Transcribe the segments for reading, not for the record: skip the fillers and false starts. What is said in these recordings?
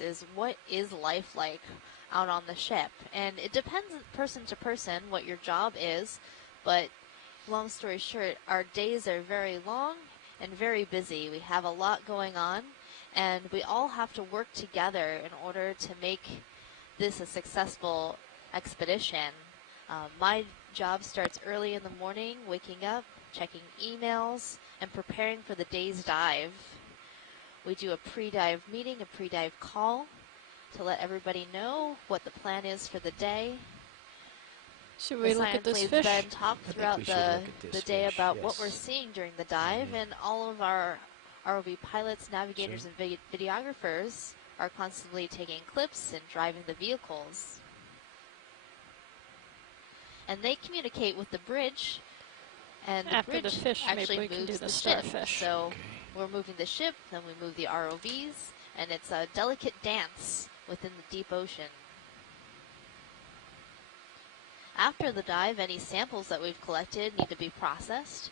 is what is life like out on the ship. And it depends person to person what your job is, but long story short, our days are very long and very busy. We have a lot going on, and we all have to work together in order to make this a successful expedition. My job starts early in the morning, waking up, checking emails, and preparing for the day's dive. We do a pre-dive meeting, a pre-dive call to let everybody know what the plan is for the day. Should we look at this fish? Then talk throughout the day about what we're seeing during the dive, and all of our ROV pilots, navigators, and videographers are constantly taking clips and driving the vehicles. And they communicate with the bridge, and After the bridge the fish, actually maybe we can moves do the ship. starfish. So we're moving the ship, then we move the ROVs, and it's a delicate dance within the deep ocean. After the dive, any samples that we've collected need to be processed.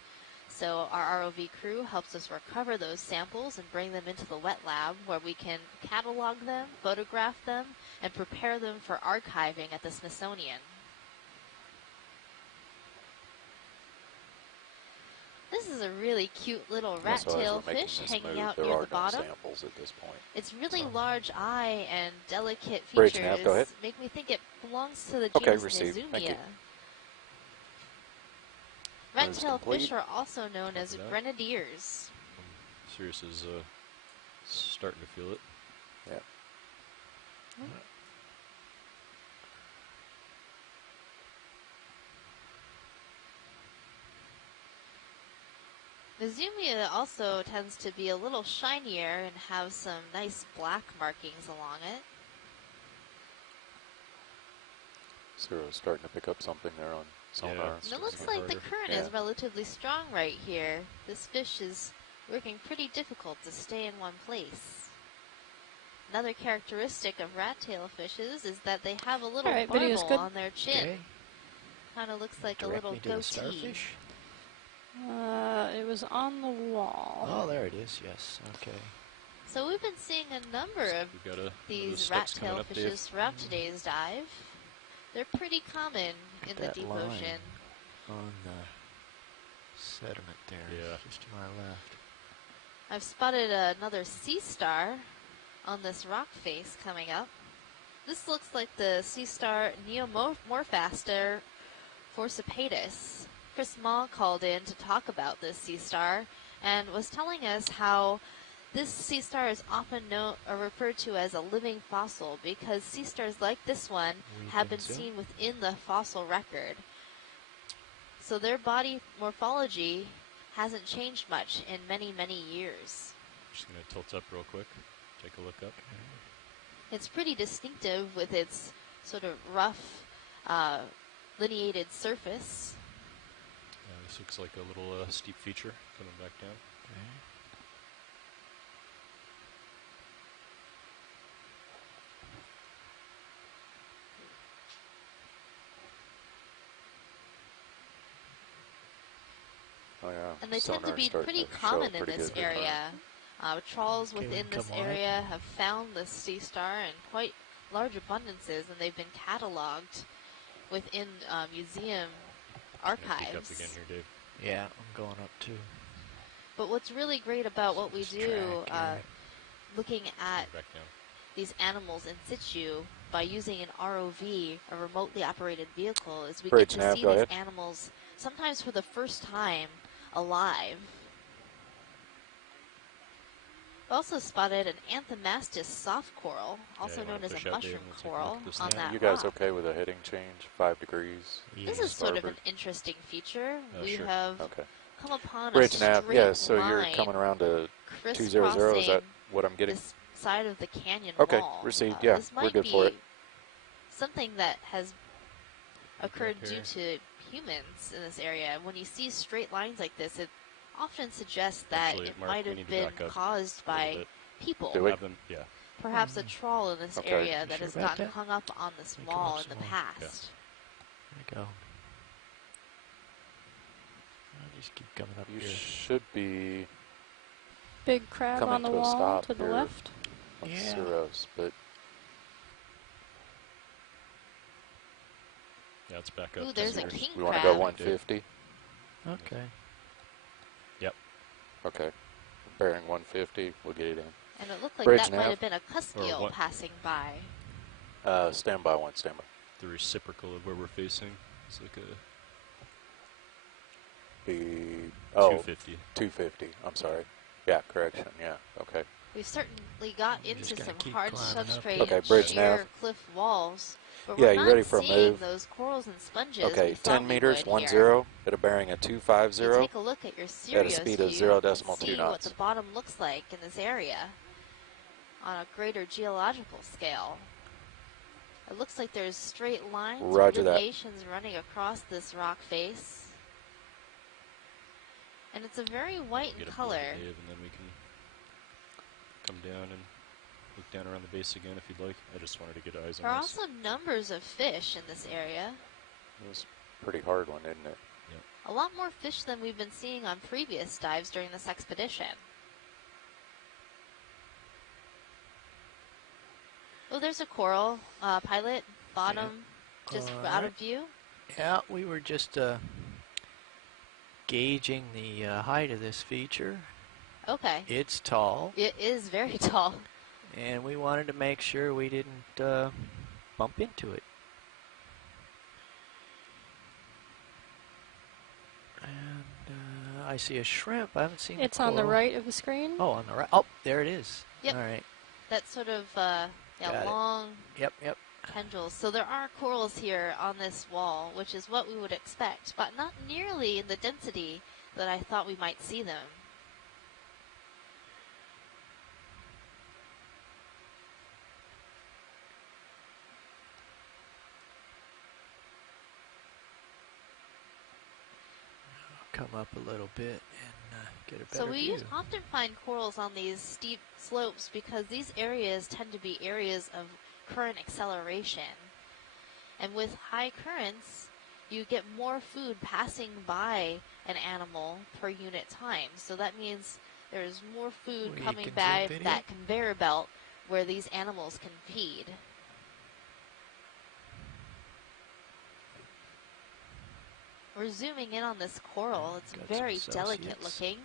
So our ROV crew helps us recover those samples and bring them into the wet lab, where we can catalog them, photograph them, and prepare them for archiving at the Smithsonian. This is a really cute little rat-tail fish hanging out near the bottom. Samples at this point. Its really large eye and delicate Bridge features nav, go ahead. make me think it belongs to the Okay, genus received. Thank you. Nizumia. Rat-tail fish are also known as grenadiers. Sirius is starting to feel it. Yeah. Nizumia also tends to be a little shinier and have some nice black markings along it. Ciro's starting to pick up something there on sonar. And it looks like the current is relatively strong right here. This fish is working pretty difficult to stay in one place. Another characteristic of rat-tail fishes is that they have a little barbel on their chin. Kind of looks like a little goatee. It was on the wall. Oh, there it is, yes, okay. So we've been seeing a number of these rat-tail fishes throughout today's dive. They're pretty common in the deep ocean. On the sediment there, just to my left. I've spotted another sea star on this rock face coming up. This looks like the sea star Neomorphaster forcipatus. Chris Ma called in to talk about this sea star and was telling us how this sea star is often referred to as a living fossil because sea stars like this one have been seen within the fossil record. So their body morphology hasn't changed much in many, many years. Just going to tilt up real quick, take a look up. It's pretty distinctive with its sort of rough, lineated surface. This looks like a little steep feature coming back down. Oh, yeah. And they tend to be pretty common in this area. Trawls within this area have found this sea star in quite large abundances, and they've been cataloged within museum archives. Peek up again here, Dave. Yeah, I'm going up too. But what's really great about what we do, looking at these animals in situ by using an ROV, a remotely operated vehicle, is we get to see these animals sometimes for the first time alive. We also spotted an Anthomastus soft coral, also known as a mushroom coral, on that You guys rock. okay with a heading change, 5 degrees? This is sort of an interesting feature. We have come upon Bridge a straight nav, so line you're coming around to 200, is that what I'm getting? This side of the canyon okay, wall. received, yeah, this we're might good be for it. Something that has occurred due to humans in this area. When you see straight lines like this, it often suggests that it might have been caused by people. Perhaps a trawl in this area that has gotten hung up on this wall in the past. There we go. I'll just keep coming up You here. should be big crab on the wall to the left. on Yeah. Suros, but Yeah, let's back up. Ooh, there's a 10 meters. king we want to crab. go 150. Okay. Yep. Okay. Bearing 150. We'll get it in. And it looked like Bridge that might nav. have been a cusk Or eel what? passing by. Stand by one. Stand by. The reciprocal of where we're facing. It's like a Be 250. 250. I'm sorry. Yeah, correction. Yeah. Okay. We've certainly got We're just into gonna some keep hard climbing up substrate here. Okay, and bridge sheer nav. cliff walls, but Yeah, we're you not ready for a seeing move? those corals and sponges Okay. we 10 thought we meters. would 10 here. at a bearing of 250. You take a look at your Sirius speed of view, 0.2 you can see what knots. the bottom looks like in this area on a greater geological scale. It looks like there's straight lines or Roger that. lineations running across this rock face. And it's a very white in Get a color. blue wave, and then we can come down and look down around the base again if you'd like. I just wanted to get eyes There on are this. also numbers of fish in this area. It was a pretty hard one, isn't it? A lot more fish than we've been seeing on previous dives during this expedition. Oh, there's a coral pilot, bottom, just out Alright. of view. Yeah, we were just gauging the height of this feature. Okay. It's tall, It is very tall. and we wanted to make sure we didn't bump into it. And I see a shrimp. I haven't seen It's the on the coral. right of the screen. Oh, on the right. Oh, there it is. Yep. All right. That sort of Got it. long Yep, yep. tendrils. So there are corals here on this wall, which is what we would expect, but not nearly in the density that I thought we might see them. Come up a little bit and get a better So we view. often find corals on these steep slopes because these areas tend to be areas of current acceleration. And with high currents, you get more food passing by an animal per unit time. So that means there's more food We coming can by zoom video? that conveyor belt where these animals can feed. We're zooming in on this coral. It's Got some very delicate associates. looking.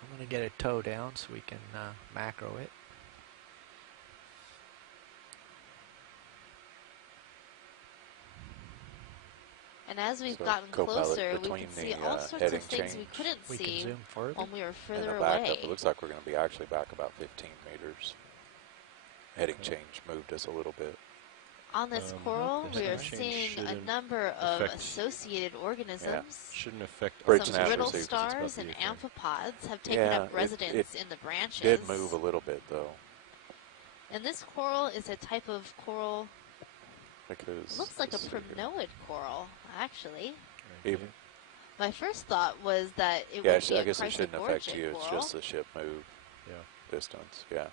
I'm going to get a toe down so we can macro it. And as we've So gotten co-pilot closer, we between can see the, all sorts heading of things we change. couldn't We can see zoom further. when we were And further the backup, away. it looks like we're going to be actually back about 15 meters. Heading change moved us a little bit. On this Okay, coral, so we are change seeing a shouldn't number of affect- associated organisms. Shouldn't affect Bridge Some nav brittle received. stars and amphipods have taken Yeah, up residence in the branches. Did move a little bit though, And this coral is a type of coral, because it looks like a let's see here. primnoid coral, actually. Even My first thought was that it yeah, would be I a guess it shouldn't affect Chrysogorgian you. It's coral. just the ship move Yeah. distance. Yeah,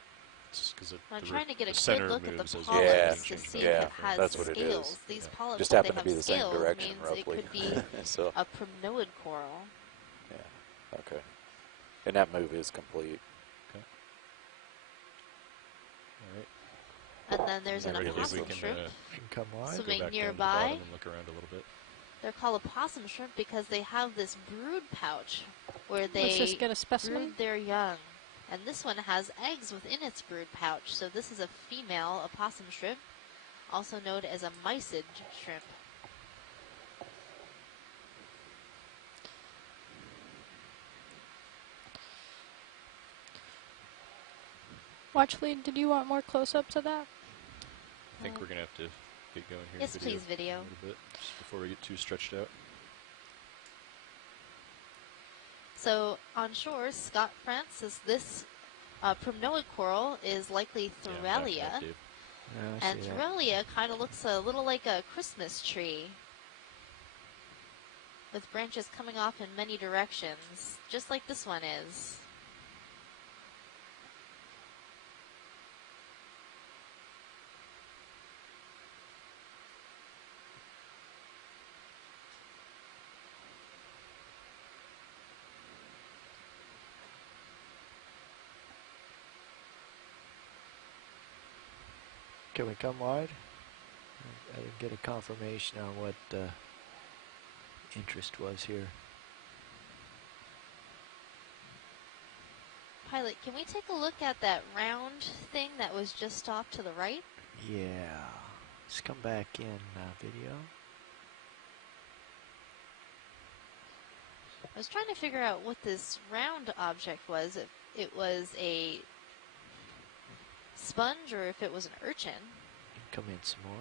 It's because I'm trying to get a center good look at the moves as polyps Yeah, to see yeah, if it has that's what it scales. is. These Yeah. polyps, just if happen they to be have the same scales, direction means roughly. it could be So a primnoid coral. yeah, okay. And that move is complete. All right. And then there's an Ready to leave, opossum we can shrimp We can come wide. So- go Swimming back down to the nearby. bottom and look around a little bit. They're called opossum shrimp because they have this brood pouch where Let's they just get a specimen. brood their young. And this one has eggs within its brood pouch. So this is a female opossum shrimp, also known as a mysid shrimp. Watchlead, did you want more close-ups of that? I think we're going to have to get going here. Yes, please, video. A little bit, just before we get too stretched out. So on shore, Scott Francis, this primnoid coral is likely Yeah, I'm backing Thorelia. up, Dave. Yeah, I And see that. Thorelia kind of looks a little like a Christmas tree, with branches coming off in many directions, just like this one is. Can we come wide? I didn't get a confirmation on what interest was here. Pilot, can we take a look at that round thing that was just off to the right? Yeah. Let's come back in video. I was trying to figure out what this round object was. If it was a sponge or if it was an urchin. Come in some more.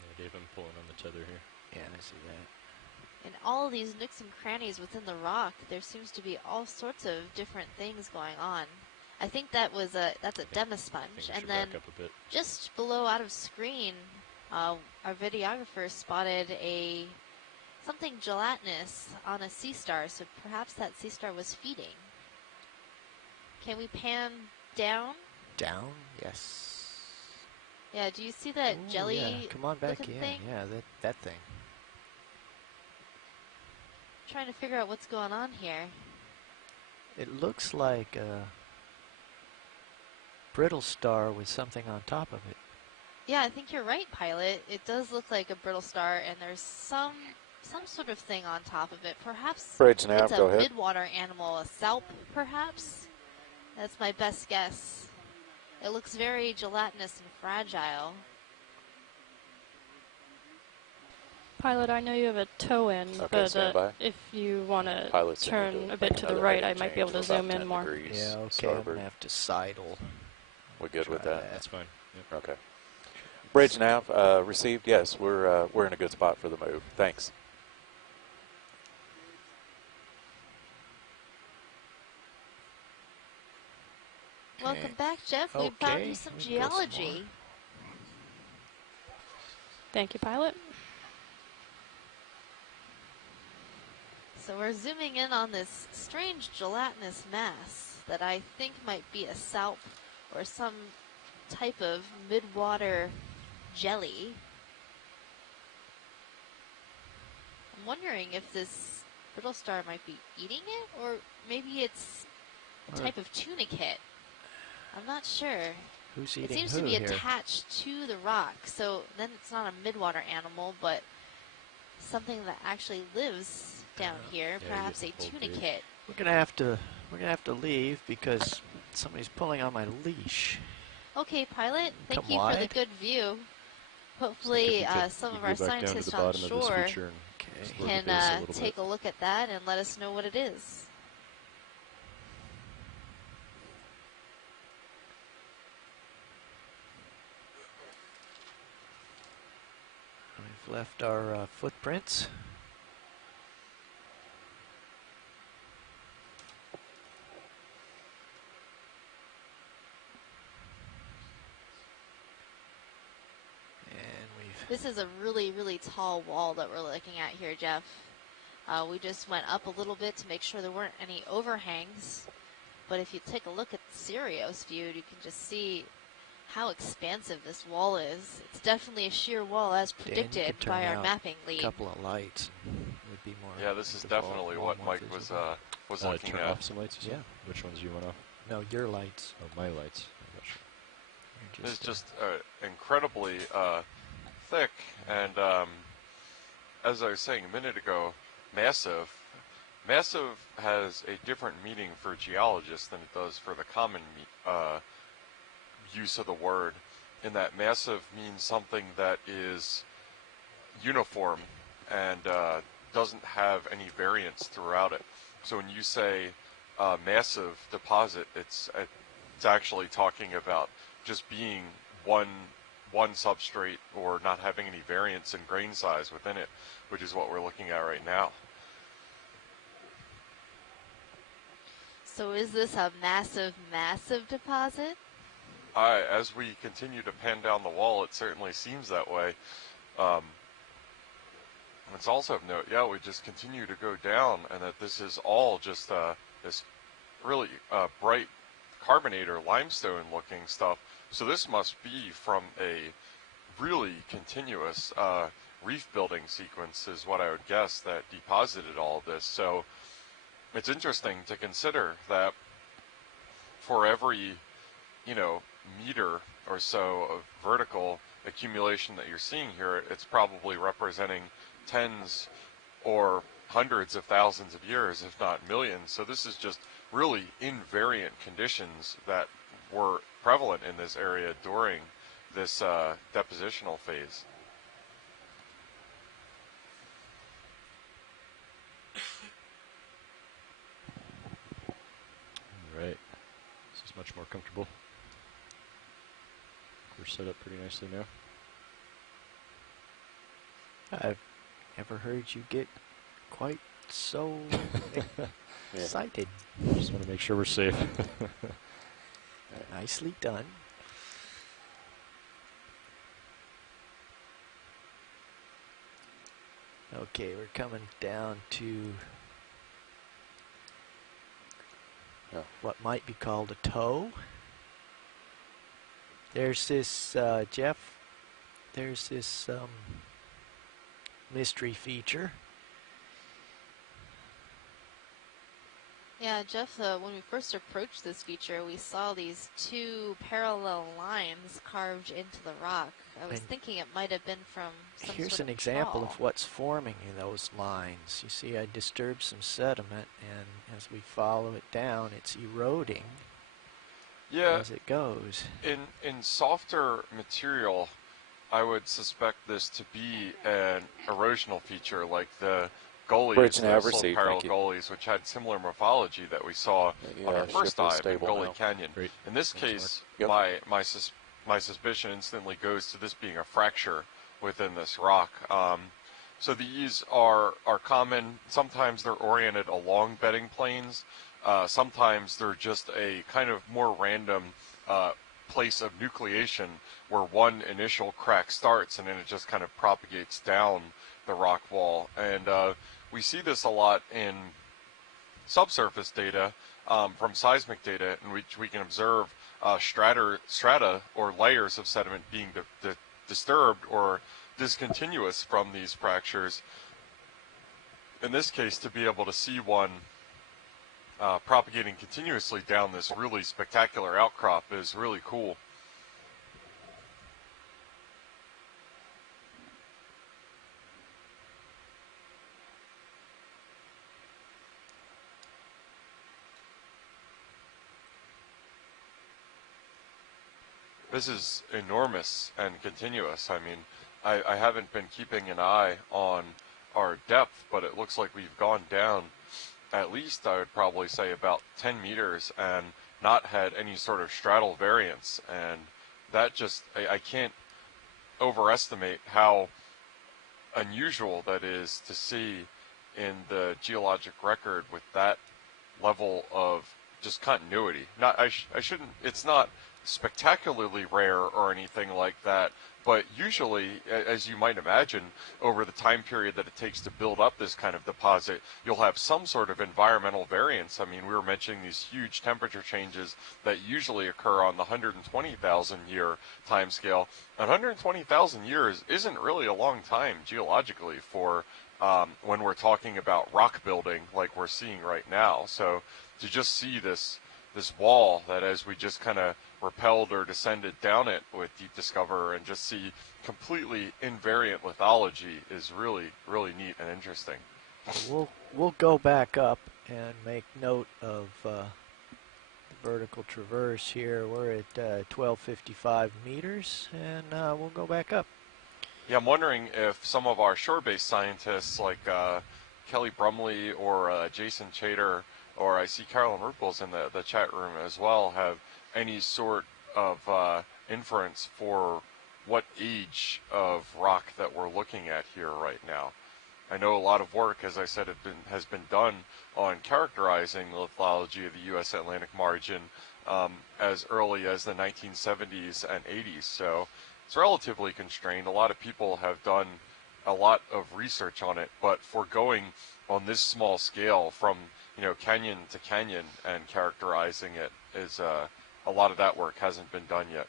Yeah, Dave, I'm pulling on the tether here. Yeah, I see that. In all these nooks and crannies within the rock, there seems to be all sorts of different things going on. I think that's a demasponge. And then back up a bit. just below out of screen, our videographer spotted something gelatinous on a sea star, so perhaps that sea star was feeding. Can we pan down? Down? Yes. Yeah, do you see that Ooh, jelly yeah. Come on back in. thing? Yeah, that thing. Trying to figure out what's going on here. It looks like a brittle star with something on top of it. Yeah, I think you're right, Pilot. It does look like a brittle star, and there's some sort of thing on top of it. Perhaps Bridge nav, it's go a ahead. midwater animal, a salp, perhaps? That's my best guess. It looks very gelatinous and fragile. Pilot, I know you have a toe in, Okay, stand by. but if you want to Pilot's gonna turn do a bit to the another right, I heading might be able to change of zoom about in 10 more. degrees Yeah, okay. I'm starboard. going to have to sidle. We good with Try that? That's fine. Yep. Okay. Bridge nav received. Yes, we're in a good spot for the move. Thanks. Welcome back, Jeff. We found you some we can go some geology. more. Thank you, Pilot. So we're zooming in on this strange gelatinous mass that I think might be a salp or some type of midwater jelly. I'm wondering if this brittle star might be eating it, or maybe it's a type of tunicate. I'm not sure. Who's It eating seems who to be here? attached to the rock, so then it's not a midwater animal, but something that actually lives down here, Yeah, perhaps a you can hold Dave. tunicate. We're gonna have to leave because somebody's pulling on my leash. Okay, Pilot, thank Come you for the wide. good view. I Hopefully, think if we some could of go our back down to scientists the on bottom of this shore feature and Okay. explore can the base a little take bit. a look at that and let us know what it is. We've left our footprints. And we've This is a really, really tall wall that we're looking at here, Jeff. We just went up a little bit to make sure there weren't any overhangs. But if you take a look at the Sirius view, you can just see how expansive this wall is. It's definitely a sheer wall as Dan, you predicted could turn by our out mapping a lead. couple of lights. Would be more. Yeah, this is the wall- definitely wall what more Mike visible. was looking Turn at. off some lights, you said? Yeah. Which ones do you want off? No, your lights. Oh, my lights. I'm not sure. You're It's just incredibly thick, and as I was saying a minute ago, massive. Massive has a different meaning for geologists than it does for the common use of the word, in that massive means something that is uniform and doesn't have any variance throughout it. So when you say massive deposit, it's actually talking about just being one substrate or not having any variance in grain size within it, which is what we're looking at right now. So is this a massive, massive deposit? As we continue to pan down the wall, it certainly seems that way. It's also of note, yeah, we just continue to go down, and that this is all just this really bright carbonate or limestone-looking stuff. So this must be from a really continuous reef-building sequence, is what I would guess, that deposited all of this. So it's interesting to consider that for every, meter or so of vertical accumulation that you're seeing here, it's probably representing tens or hundreds of thousands of years, if not millions. So this is just really invariant conditions that were prevalent in this area during this depositional phase. All right, this is much more comfortable. We're set up pretty nicely now. I've never heard you get quite so excited. Just want to make sure we're safe. Nicely done. Okay, we're coming down to what might be called a toe. There's this, Jeff, there's this mystery feature. Yeah, Jeff, when we first approached this feature, we saw these two parallel lines carved into the rock. I was thinking it might have been from some Here's sort an of example trawl. of what's forming in those lines. You see, I disturbed some sediment, and as we follow it down, it's eroding as it goes. In softer material, I would suspect this to be an erosional feature, like the gullies, Bridge the nav slope received, parallel thank you. gullies, which had similar morphology that we saw on our ship first is dive in stable Gully now. Canyon. Great. In this Thanks, case, Mark. Yep. my suspicion instantly goes to this being a fracture within this rock. So these are common. Sometimes they're oriented along bedding planes. Sometimes they're just a kind of more random place of nucleation where one initial crack starts and then it just kind of propagates down the rock wall. And we see this a lot in subsurface data from seismic data, in which we can observe strata or layers of sediment being disturbed or discontinuous from these fractures. In this case, to be able to see one propagating continuously down this really spectacular outcrop is really cool. This is enormous and continuous. I mean, I haven't been keeping an eye on our depth, but it looks like we've gone down at least, I would probably say, about 10 meters and not had any sort of stratal variance. And that just, I can't overestimate how unusual that is to see in the geologic record with that level of just continuity. I shouldn't, it's not spectacularly rare or anything like that, but usually, as you might imagine, over the time period that it takes to build up this kind of deposit, you'll have some sort of environmental variance. I mean, we were mentioning these huge temperature changes that usually occur on the 120,000 year time scale. 120,000 years isn't really a long time geologically for when we're talking about rock building like we're seeing right now. So to just see this wall that, as we just kind of repelled or descended down it with Deep Discoverer, and just see completely invariant lithology is really, really neat and interesting. We'll go back up and make note of the vertical traverse here. We're at 1255 meters, and we'll go back up. Yeah, I'm wondering if some of our shore-based scientists like Kelly Brumley or Jason Chater, or I see Carolyn Rupels in the chat room as well, have any sort of inference for what age of rock that we're looking at here right now. I know a lot of work, as I said, has been done on characterizing the lithology of the U.S. Atlantic margin as early as the 1970s and 80s, so it's relatively constrained. A lot of people have done a lot of research on it, but for going on this small scale from canyon to canyon and characterizing it is a lot of that work hasn't been done yet.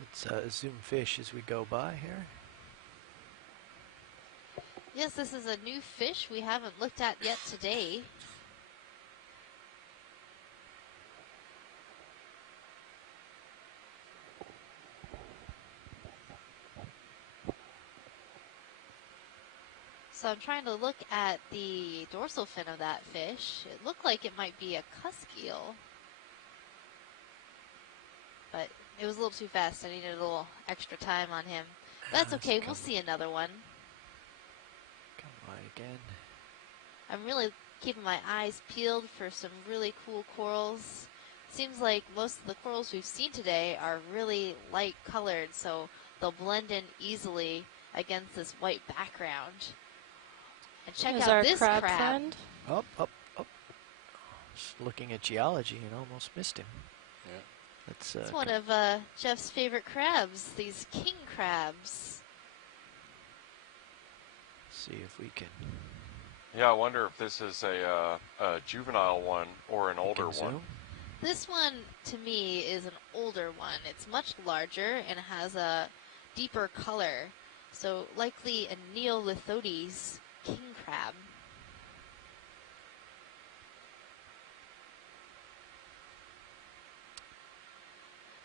Let's zoom fish as we go by here. Yes, this is a new fish we haven't looked at yet today. So I'm trying to look at the dorsal fin of that fish. It looked like it might be a cusk eel. But it was a little too fast. I needed a little extra time on him. But that's okay. We'll see another one. Come on again. I'm really keeping my eyes peeled for some really cool corals. Seems like most of the corals we've seen today are really light colored, so they'll blend in easily against this white background. And check There's out our this crab crab. friend. Up. Just looking at geology and almost missed him. Yeah. That's It's one of Jeff's favorite crabs, these king crabs. see if we can. Yeah, I wonder if this is a juvenile one or an older one. Zoom. This one, to me, is an older one. It's much larger and has a deeper color. So likely a Neolithodes king crab.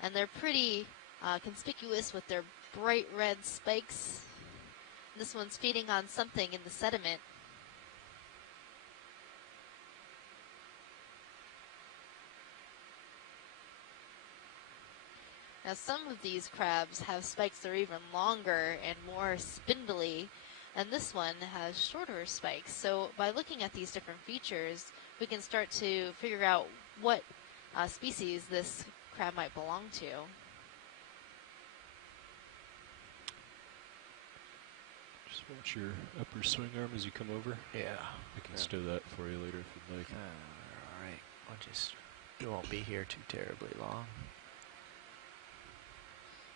And they're pretty conspicuous with their bright red spikes. This one's feeding on something in the sediment. Now some of these crabs have spikes that are even longer and more spindly, and this one has shorter spikes. So by looking at these different features, we can start to figure out what species this crab might belong to. Just watch your upper swing arm as you come over. Yeah. I can stow that for you later if you'd like. All right. You won't be here too terribly long.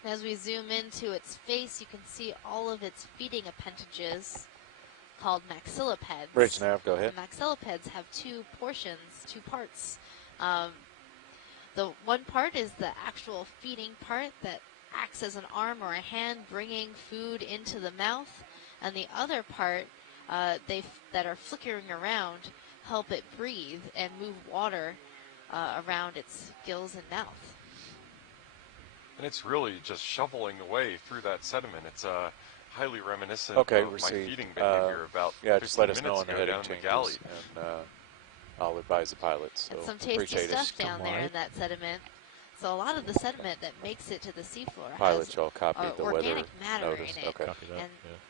As we zoom into its face, you can see all of its feeding appendages called maxillipeds. Bridge nav, go ahead. The maxillipeds have two parts. The one part is the actual feeding part that acts as an arm or a hand bringing food into the mouth, and the other part that are flickering around help it breathe and move water around its gills and mouth. And it's really just shoveling away through that sediment. It's highly reminiscent Okay, of my received. feeding behavior about Yeah, 15 just let us know minutes on the ago heading down the changes, galley. and I'll advise the pilots. So And some tasty appreciate stuff it. down there in that sediment. So a lot of the sediment that makes it to the seafloor Pilots, has y'all copied the weather organic matter notice. in it. Okay. Copy that. And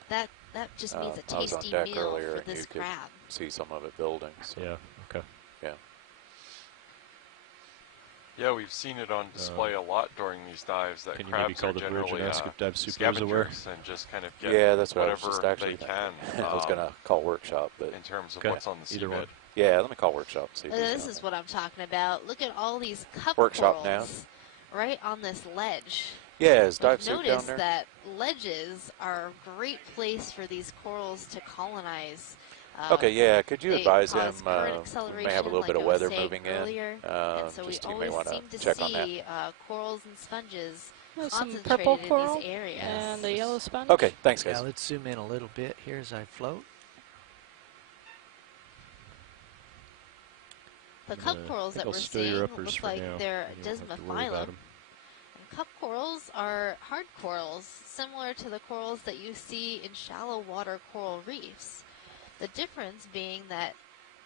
Yeah. that just means a I was on tasty deck meal earlier, for and you this could crab. see some of it building. So. Yeah. Okay. Yeah. Yeah, we've seen it on display a lot during these dives. That Can you maybe crabs call are the bridge generally and ask if dive super is aware? scavengers and just kind of get Yeah, that's what I was whatever just actually. they can. I was gonna call workshop, but in terms of Okay. what's on the Either seabed. one. yeah, let me call workshop. See if This is what I'm talking about. Look at all these cup Workshop corals right on this ledge. Yeah, is dive I've suit down noticed there? that ledges are a great place for these corals to colonize. Okay, yeah. Could you They advise him? cause current We may acceleration, have a little like bit of I was weather saying moving earlier, in. and so Just we you may always want seem to check on that. see corals and sponges There's some concentrated purple in coral these areas. and a yellow sponge. Okay, thanks, Yeah, guys. let's zoom in a little bit here as I float. The cup corals that I'll we're stow your seeing uppers look for like now. they're You don't have to worry about desmophyllum. 'em. And cup corals are hard corals, similar to the corals that you see in shallow water coral reefs. The difference being that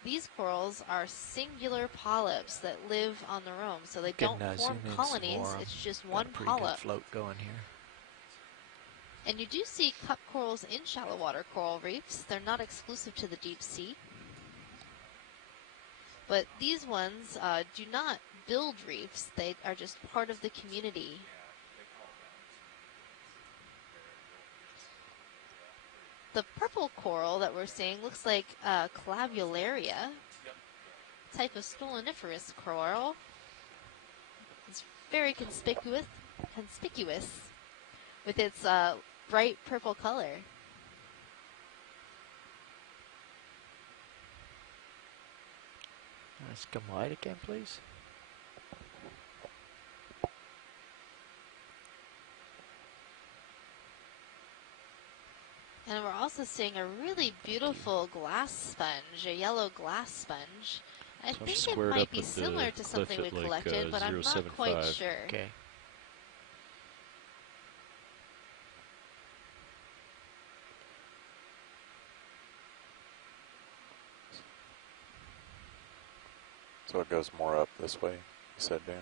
these corals are singular polyps that live on their own, so they Can, don't form zoom in some colonies. more. It's just Got one a pretty good polyp. float going here. And you do see cup corals in shallow water coral reefs. They're not exclusive to the deep sea. But these ones do not build reefs. They are just part of the community. The purple coral that we're seeing looks like Clavularia, type of stoloniferous coral. It's very conspicuous with its bright purple color. Let's come wide again, please. And we're also also seeing a really beautiful glass sponge, a yellow glass sponge. I I'm think it squared might up be with the similar to cliff something we at, like, collected, but I'm not quite 075. sure. Okay. So it goes more up this way, you said, Dan?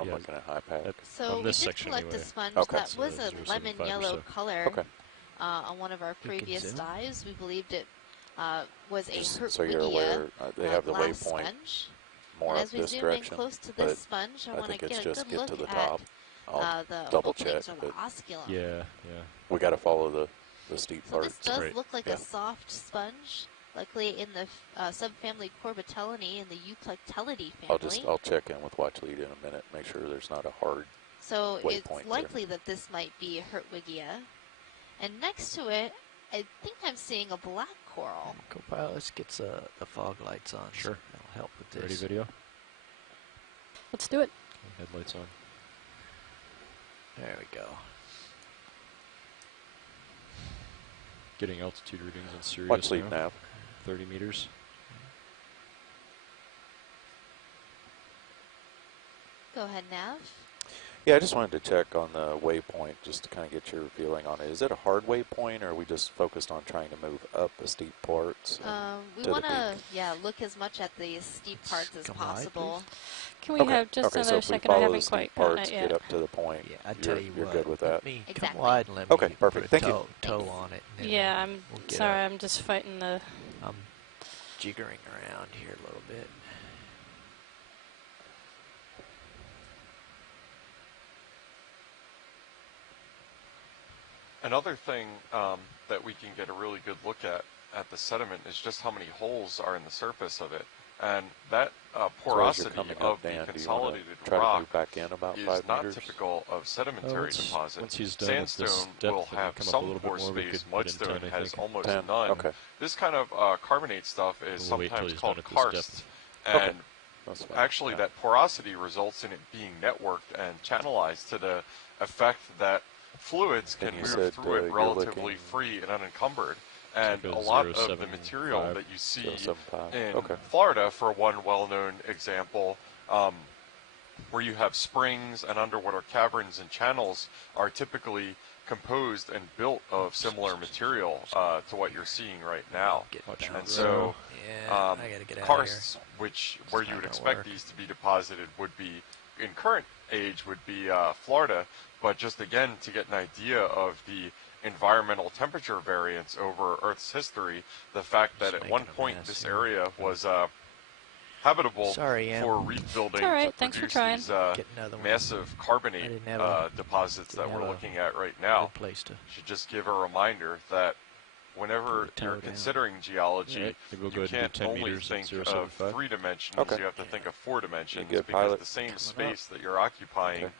I'm Yeah. looking at high pack. So On we this did section collect a anyway. sponge Okay. that was So a 075 lemon or yellow so. color Okay. on one of our You can previous zoom. dives. We believed it was a Just so you're Hertwiggia aware, they have the glass waypoint sponge. more And up as we this zoom direction. in close to but this sponge, I I want to think it's get a just good get look to the at top. I'll the double check, openings or the but osculum. Yeah, we got to follow the steep So this parts. does Right. look like Yeah. a soft sponge, likely in the subfamily Corbitellinae in the Euplectellidae family. I'll check in with Watch Lead in a minute, make sure there's not a hard. So waypoint it's there. likely that this might be Hertwiggia. And next to it, I think I'm seeing a black coral. Co-pilot, let's get the fog lights on. Sure. That'll help with this. Ready video? Let's do it. Headlights on. There we go. Getting altitude readings on Sirius Watch Lead now. nav. 30 meters. Go ahead, Nav. Yeah, I just wanted to check on the waypoint, just to kind of get your feeling on it. Is it a hard waypoint, or are we just focused on trying to move up the steep parts? We to the want to, peak? look as much at the steep parts as Come wide, possible. Can we Okay. have just okay, so another if we second? I follow the haven't steep quite gotten parts, it get yet. up to the point. Yeah, I tell you you're what. good with let that. me Exactly. come wide and let me Okay, perfect. put Thank a you. toe on it. And then Yeah, I'm we'll get sorry. up. I'm just fighting the. I'm jiggering around here a little bit. Another thing that we can get a really good look at the sediment is just how many holes are in the surface of it. And that So as you're porosity coming of up, the Dan, do you want consolidated to try to rock move back in about is 5 not meters? typical of sedimentary once deposits. he's done at this Sandstone depth will and have come up a some little bit pore more, we space. could put in Mudstone 10, I has think. almost 10? none. Okay. This kind of carbonate stuff is We'll wait till sometimes he's called done at this karst. depth. And Okay. That's fine. actually, Yeah. that porosity results in it being networked and channelized to the effect that fluids And can you move said, through it you're relatively looking- free and unencumbered. And like a a lot of the 0.75. material that you see 0.75. in Okay. Florida, for one well-known example, where you have springs and underwater caverns and channels, are typically composed and built of similar material to what you're seeing right now. Watch your And so Yeah, I gotta get out of here. karsts, where you not would gonna expect work. these to be deposited, would be in current age would be Florida, but just again to get an idea of the environmental temperature variance over Earth's history, the fact that Just at one making a point mess this here. area was habitable Sorry, Em. for reef building It's all right, to thanks for produce trying. these Get another one. massive I carbonate didn't have deposits that didn't we're have a looking at right now. Good place to. Should just give a reminder that whenever Put the toe you're down. considering geology, Alright, then we'll go you ahead and can't do 10 only meters at think 0.75. of 3 dimensions, Okay. you have to think of 4 dimensions, good, because pilot? the same Coming space that you're occupying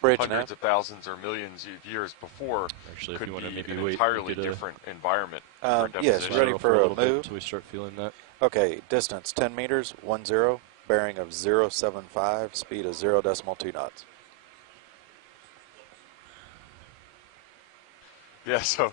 Bridge hundreds nav. of thousands or millions of years before Actually, if could you want to be maybe an wait, entirely get a different environment for Yes, deposition. ready spiral for a little bit move? until we start feeling that. Okay, distance 10 meters, 10, bearing of 075, speed of 0.2 knots. Yeah, so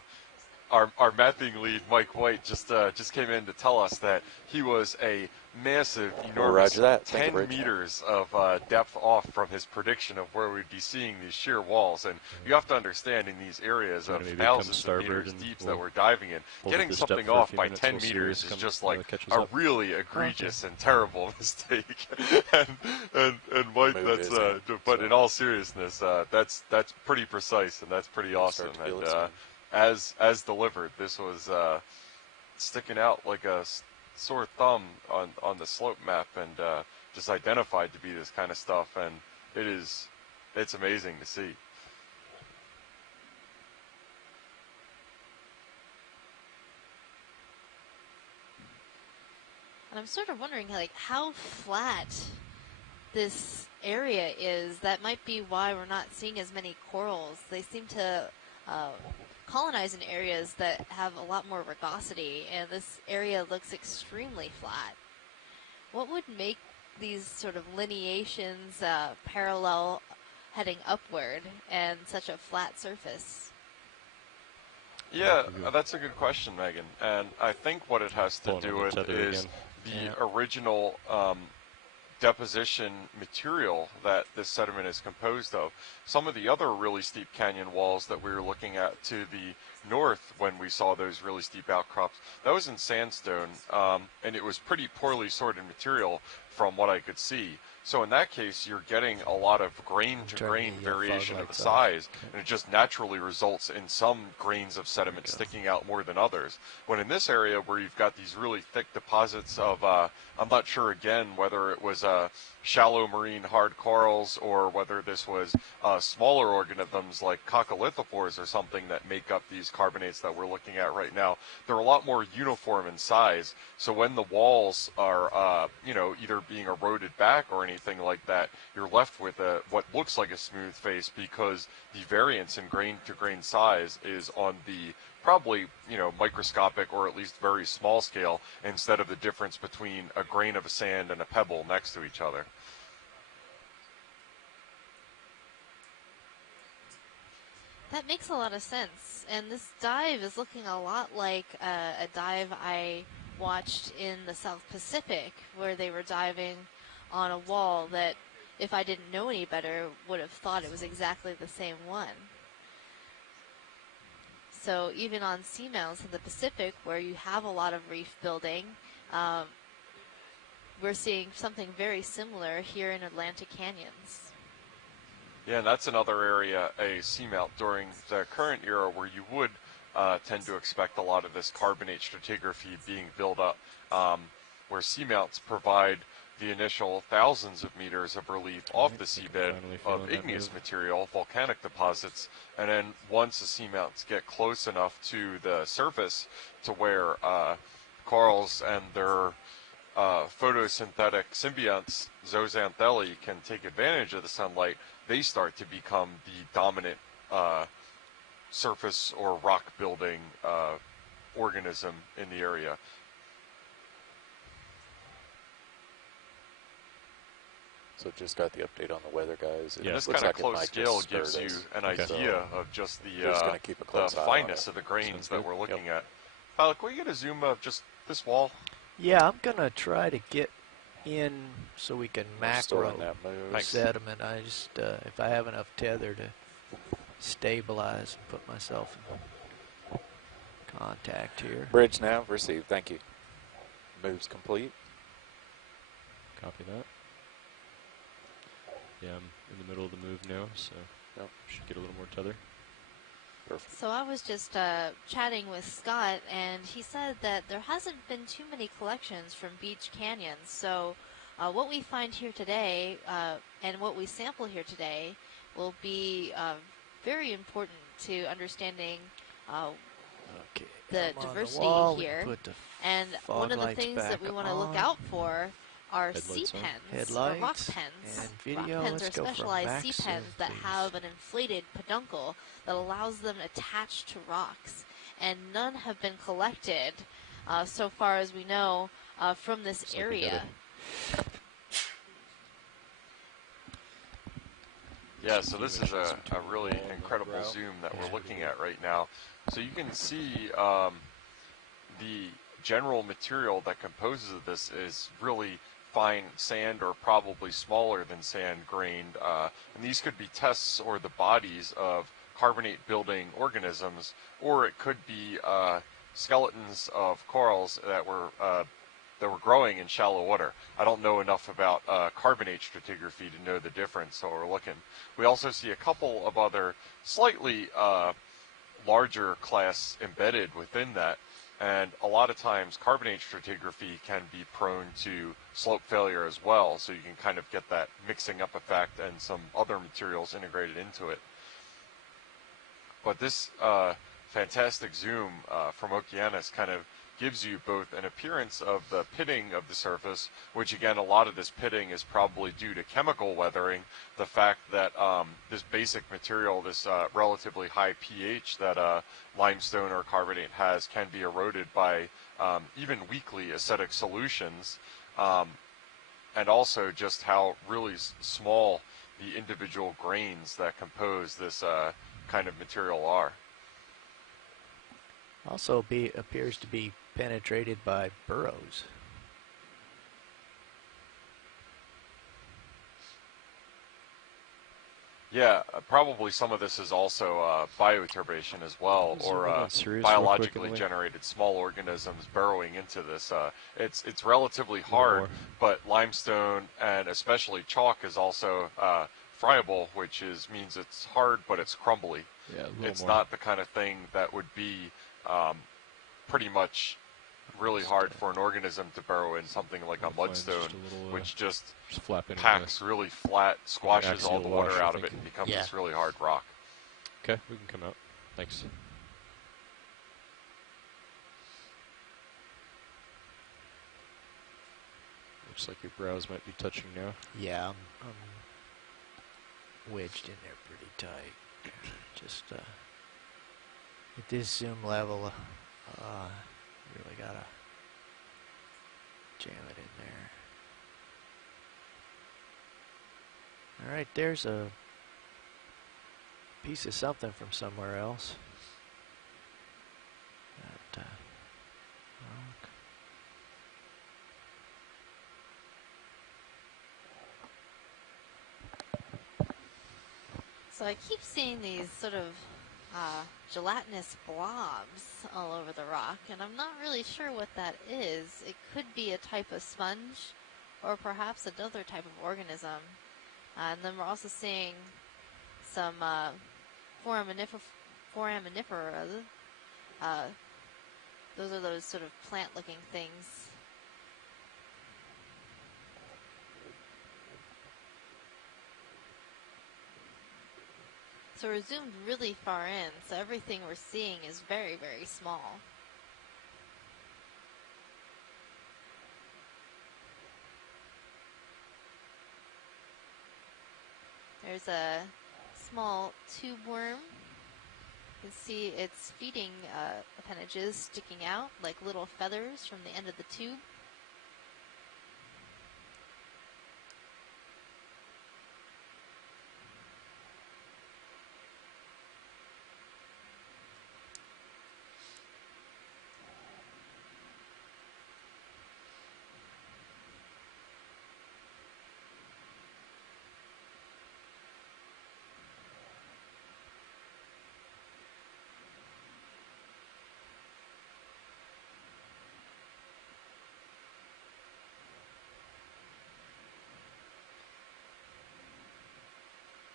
our mapping lead, Mike White, just came in to tell us that he was a massive, enormous roger that. Thank you, 10 Bridge. meters of depth off from his prediction of where we'd be seeing these sheer walls. And you have to understand, in these areas We're of gonna maybe thousands come of starboard meters and deep that we'll we're diving in, hold at getting this something depth for a off few by minutes 10 while meters Sirius is comes- just like catches a up. really egregious and terrible mistake. and Mike, Move that's is in, but so- in all seriousness, that's pretty precise and that's pretty awesome. Start to feel And it soon. as delivered, this was sticking out like a sore thumb on the slope map, and just identified to be this kind of stuff, and it's amazing to see. And I'm sort of wondering, like, how flat this area is. That might be why we're not seeing as many corals. They seem to colonize in areas that have a lot more rugosity, and this area looks extremely flat. What would make these sort of lineations parallel heading upward and such a flat surface? Yeah, that's a good question, Megan. And I think what it has to Pulling do on with each other is again. the original deposition material that this sediment is composed of. Some of the other really steep canyon walls that we were looking at to the north when we saw those really steep outcrops, that was in sandstone, and it was pretty poorly sorted material from what I could see. So in that case, you're getting a lot of grain-to-grain variation of the size, and it just naturally results in some grains of sediment sticking out more than others. When in this area where you've got these really thick deposits of, I'm not sure again whether it was shallow marine hard corals or whether this was smaller organisms like coccolithophores or something that make up these carbonates that we're looking at right now. They're a lot more uniform in size, so when the walls are either being eroded back or anything like that, you're left with what looks like a smooth face because the variance in grain to grain size is on the probably microscopic or at least very small scale instead of the difference between a grain of sand and a pebble next to each other. That makes a lot of sense. And this dive is looking a lot like a dive I watched in the South Pacific, where they were diving on a wall that, if I didn't know any better, would have thought it was exactly the same one. So even on seamounts in the Pacific, where you have a lot of reef building, we're seeing something very similar here in Atlantic canyons. Yeah, and that's another area, a seamount during the current era where you would tend to expect a lot of this carbonate stratigraphy being built up, where seamounts provide the initial thousands of meters of relief off the seabed of igneous material, volcanic deposits, and then once the seamounts get close enough to the surface to where corals and their photosynthetic symbionts, zooxanthellae, can take advantage of the sunlight, they start to become the dominant surface or rock building organism in the area. So just got the update on the weather, guys. Yeah, this kind of close scale gives you an idea of just the fineness of the grains that we're looking at. Pilot, can we get a zoom of just this wall? Yeah, I'm going to try to get in so we can macro that sediment. I just, if I have enough tether to stabilize and put myself in contact here. Bridge now, received, thank you. Moves complete. Copy that. Yeah, I'm in the middle of the move now, so should get a little more tether. Perfect. So I was just chatting with Scott, and he said that there hasn't been too many collections from Veatch Canyon. So what we find here today and what we sample here today will be very important to understanding the diversity here. And one of the things that we want to look out for are sea pens, or rock pens. Rock pens are specialized sea pens that have an inflated peduncle that allows them to attach to rocks. And none have been collected, so far as we know, from this area. Yeah, so this is a really incredible zoom that we're looking at right now. So you can see the general material that composes this is really fine sand or probably smaller than sand grained, and these could be tests or the bodies of carbonate building organisms, or it could be skeletons of corals that were growing in shallow water. I don't know enough about carbonate stratigraphy to know the difference, so we're looking. We also see a couple of other slightly larger class embedded within that. And a lot of times carbonate stratigraphy can be prone to slope failure as well, so you can kind of get that mixing up effect and some other materials integrated into it. But this fantastic zoom from Okeanos kind of gives you both an appearance of the pitting of the surface, which again, a lot of this pitting is probably due to chemical weathering, the fact that this basic material, this relatively high pH that limestone or carbonate has, can be eroded by even weakly acidic solutions, and also just how really small the individual grains that compose this kind of material are. Also appears to be penetrated by burrows. Yeah, probably some of this is also bioturbation as well, Zoom or in on Sirius real quick, biologically Emily. generated small organisms burrowing into this. It's relatively little hard, more. but limestone and especially chalk is also friable, which means it's hard, but it's crumbly. Yeah, a little It's more. not the kind of thing that would be pretty much really hard for an organism to burrow in, something like a I'll find mudstone, just a little, which just flap in packs really flat, squashes all axial the water wash, I out of think. it, and becomes Yeah. this really hard rock. Okay, we can come out. Thanks. Looks like your brows might be touching now. Yeah, I'm wedged in there pretty tight. Just at this zoom level, really gotta jam it in there. All right, there's a piece of something from somewhere else. That, rock. So I keep seeing these sort of gelatinous blobs all over the rock, and I'm not really sure what that is. It could be a type of sponge, or perhaps another type of organism. And then we're also seeing some foraminifera. Those are those sort of plant-looking things. So we're zoomed really far in, so everything we're seeing is very, very small. There's a small tube worm. You can see its feeding appendages sticking out like little feathers from the end of the tube.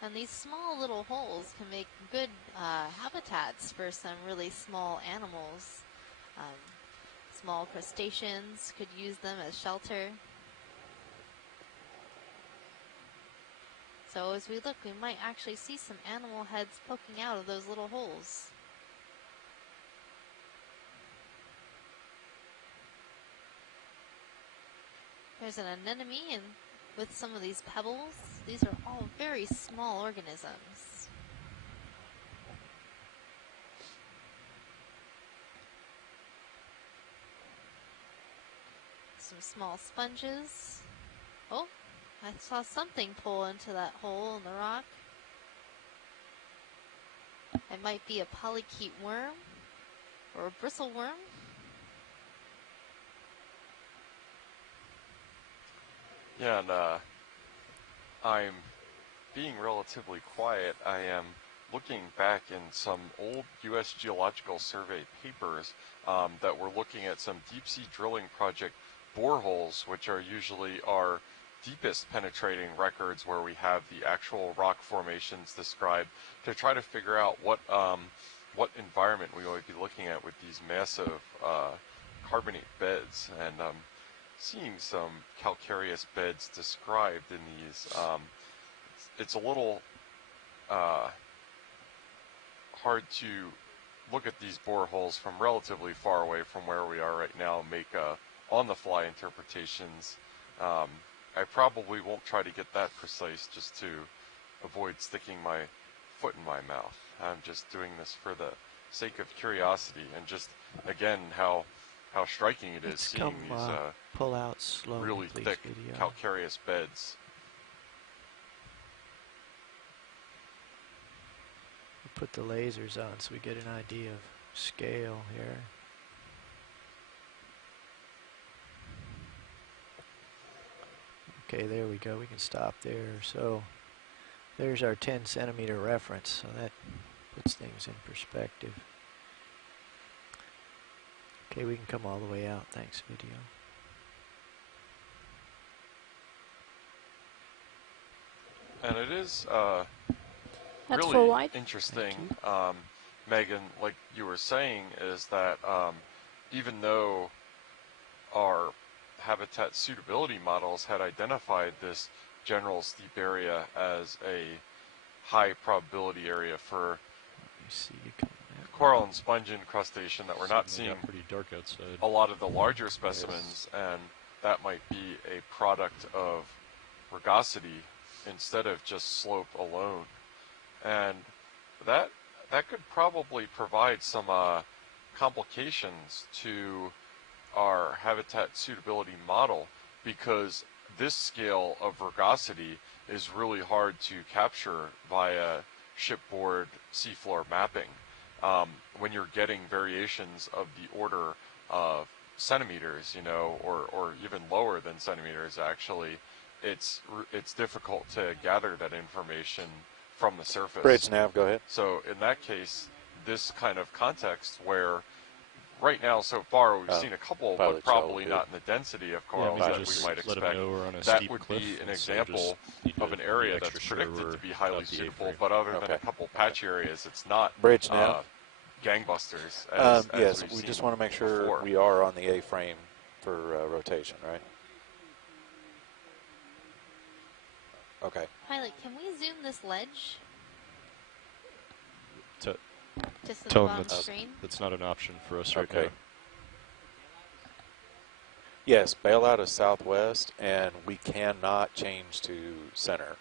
And these small little holes can make good habitats for some really small animals. Small crustaceans could use them as shelter. So as we look, we might actually see some animal heads poking out of those little holes. There's an anemone and with some of these pebbles. These are all very small organisms. Some small sponges. Oh, I saw something pull into that hole in the rock. It might be a polychaete worm or a bristle worm. Yeah, and I'm being relatively quiet. I am looking back in some old U.S. Geological Survey papers that were looking at some deep-sea drilling project boreholes, which are usually our deepest penetrating records where we have the actual rock formations described, to try to figure out what environment we might be looking at with these massive carbonate beds. And seeing some calcareous beds described in these. It's a little hard to look at these boreholes from relatively far away from where we are right now and make on-the-fly interpretations. I probably won't try to get that precise just to avoid sticking my foot in my mouth. I'm just doing this for the sake of curiosity and just, again, how striking it is seeing these pull out slowly, really please, thick video. calcareous beds. We'll put the lasers on so we get an idea of scale here. Okay, there we go. We can stop there. So there's our 10 centimeter reference. So that puts things in perspective. Okay, we can come all the way out. Thanks, video. And it is That's full really wide. interesting, Megan, like you were saying, is that even though our habitat suitability models had identified this general steep area as a high probability area for You see you coming out. coral and sponge incrustation, that we're not Suddenly seeing got pretty dark outside. a lot of the larger specimens, and that might be a product of rugosity instead of just slope alone. And that could probably provide some complications to our habitat suitability model, because this scale of rugosity is really hard to capture via shipboard seafloor mapping. When you're getting variations of the order of centimeters, you know, or even lower than centimeters, actually, it's difficult to gather that information from the surface. Bridge nav, go ahead. So in that case, this kind of context where right now so far we've seen a couple, pilot but probably shell, not in the density of corals maybe that we just might let 'em expect. know we're on a That steep would cliff, be an and so example just need of to an be area extra that's sure predicted we're to be highly about the suitable, A-frame. but other than Okay. a couple patchy areas, it's not Bridge nav. gangbusters. As Yes, we've we seen just want to make sure before. we are on the A-frame for rotation, right? Okay. Pilot, can we zoom this ledge T- just to the Tell them bottom that's, screen? that's not an option for us right Okay. now. Yes, bailout is southwest, and we cannot change to center.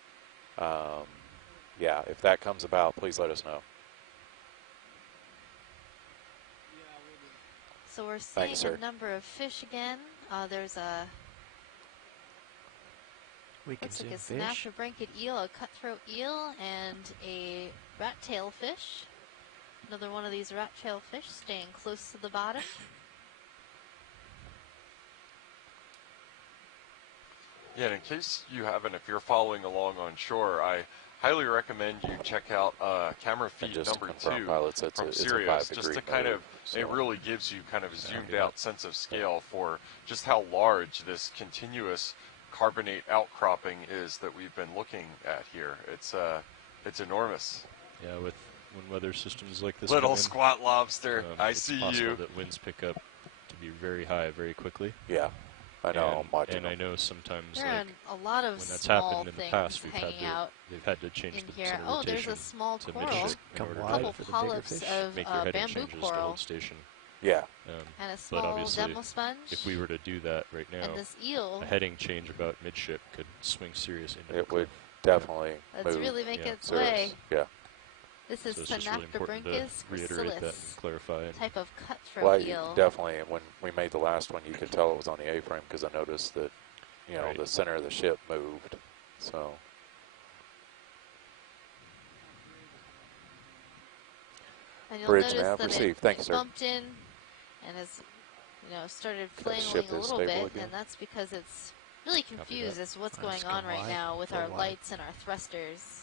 Yeah, if that comes about, please let us know. So we're Thank seeing you, a sir. number of fish again. There's a We can looks zoom like a fish. synaptobranchid eel, a cutthroat eel, and a rat tail fish. Another one of these rat tail fish staying close to the bottom. Yeah, and in case you haven't, if you're following along on shore, I highly recommend you check out camera And feed just to number confirm, 2 pilots, it's from a 5 Sirius, degree just to kind move, of, so it really gives you kind of a zoomed yeah. out sense of scale for just how large this continuous carbonate outcropping is that we've been looking at here. It's enormous. Yeah, with when weather systems like this Little come in, squat lobster, I it's see possible you. that winds pick up to be very high very quickly. Yeah, I know. I'm watching and I them. know sometimes There are like a lot of when that's small happened in the things past, hanging out they've had to change in the here. center Oh, there's rotation a small to coral. midship in Come order wide to Couple for the bigger polyps fish. of make your heading bamboo changes to coral hold station. Yeah, and a But small obviously, demo sponge. if we were to do that right now, and this eel, a heading change about midship could swing serious into the it would cliff. definitely let's move. really make yeah, its serious. way. Yeah. This is So it's just really important to Synaptobranchus reiterate that gracilis, and clarify. And type of cutthroat Well, eel. definitely, when we made the last one, you could tell it was on the A-frame because I noticed that, you know, Right. the center of the ship moved. So, And you'll bridge notice nav that received. it, Thank you, it sir. bumped in and has, started The flailing ship a is little stable bit, again. and that's because it's really confused as to what's Let's going on go right wide, now with go our wide. lights and our thrusters.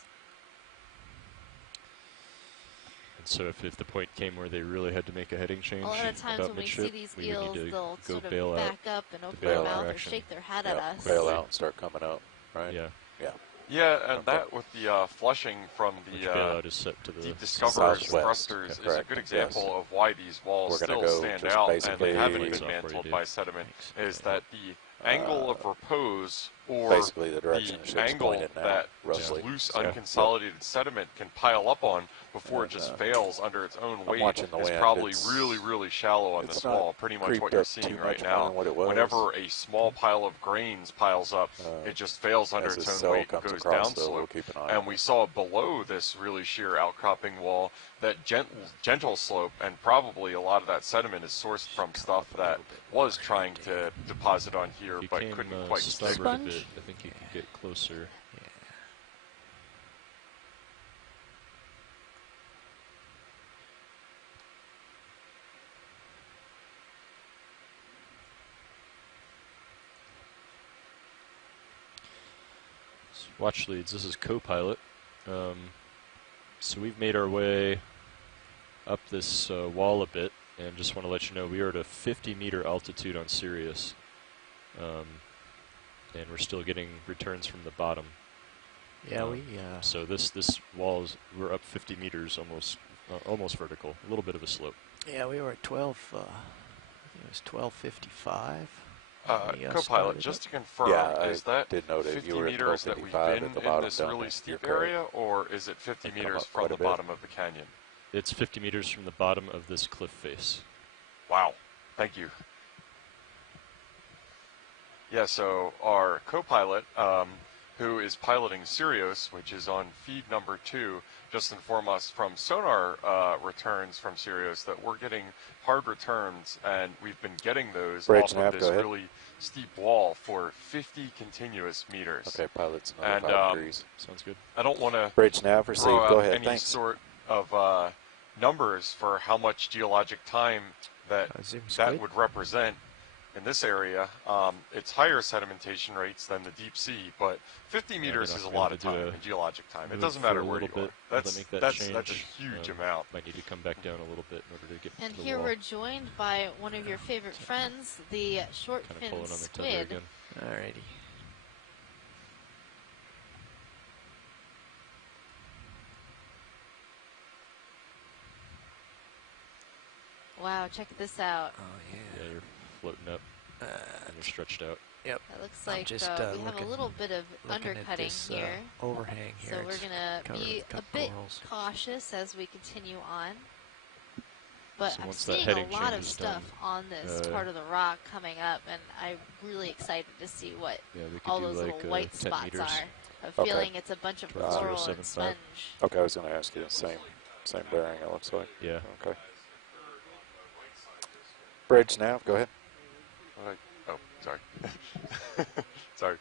And so if the point came where they really had to make a heading change A lot of times about when we midship, see these we would eels, need to they'll go sort bail of out. back up and open bail their out mouth or direction. shake their head Yep, at us. bail out and start coming up, right? Yeah. Yeah. Yeah, and Okay. that with the flushing from Which the bailout is set to the Discoverer's southwest. thrusters Okay, is a correct. good example Yes. of why these walls We're gonna still go stand just out and basically- they haven't Lights been off where you mantled did. by sediment, Thanks. is that the angle of repose or Basically, the direction the the ship's angle pointed now, that roughly. loose Yeah. unconsolidated sediment can pile up on before it And, just fails under its own weight watching the is wind. probably It's- really shallow on it's this not wall. Pretty much creeped what you're up too seeing much right more now. than what it was. Whenever a small pile of grains piles up, it just fails under As its the own cell weight and comes goes across, though, downslope. we'll keep an eye And on we it. saw below this really sheer outcropping wall that gentle slope, and probably a lot of that sediment is sourced from stuff that was trying to deposit on here If you but came couldn't quite stick. starboard a Sponge? bit, I think you could get closer. Watch leads. This is co-pilot. So we've made our way up this wall a bit, and just want to let you know we are at a 50-meter altitude on Sirius, and we're still getting returns from the bottom. Yeah, so this wall is, we're up 50 meters, almost vertical, a little bit of a slope. Yeah, we were at 12. I think it was 12:55. Co-pilot, just to confirm, Yeah, is I that did note it. 50 You were at meters that we've 12:55 been at the in bottom this down really there. steep You're area, or is it 50 They've come meters up from quite the a bit. bottom of the canyon? It's 50 meters from the bottom of this cliff face. Wow, thank you. Yeah, so our co-pilot, who is piloting Sirius, which is on feed number 2, just informed us from sonar returns from Sirius that we're getting hard returns, and we've been getting those Bridge off nav, of go this ahead. really steep wall for 50 continuous meters. Okay, pilot's another And 5 degrees. Sounds good. I don't want to Bridge nav throw received. out Go ahead. any Thanks. sort of numbers for how much geologic time that would represent in this area. It's higher sedimentation rates than the deep sea, but 50 meters is a lot of time in geologic time. It doesn't matter where you are. That's a huge amount. Might need to come back down a little bit in order to get And to the here wall. we're joined by one of your favorite friends, the short Kind of fin pulling on the tether squid. again. Alrighty. Wow, check this out. Oh Yeah, you're floating up and you're stretched out. Yep. It looks I'm like just, we have a looking- little bit of looking at undercutting this, here. overhang here. So we're It's going to covered be with a cut bit corals. cautious as we continue on. But So I'm once that seeing heading a lot change of is stuff done, on this part of the rock coming up, and I'm really excited to see what Yeah, we could all do those like little white 10 spots meters. are. I'm Okay. feeling it's a bunch of Towards coral and 0.75. sponge. Okay, I was going to ask you the same bearing, it looks like. Yeah. Okay. Bridge nav, go ahead. Oh, sorry. Sorry.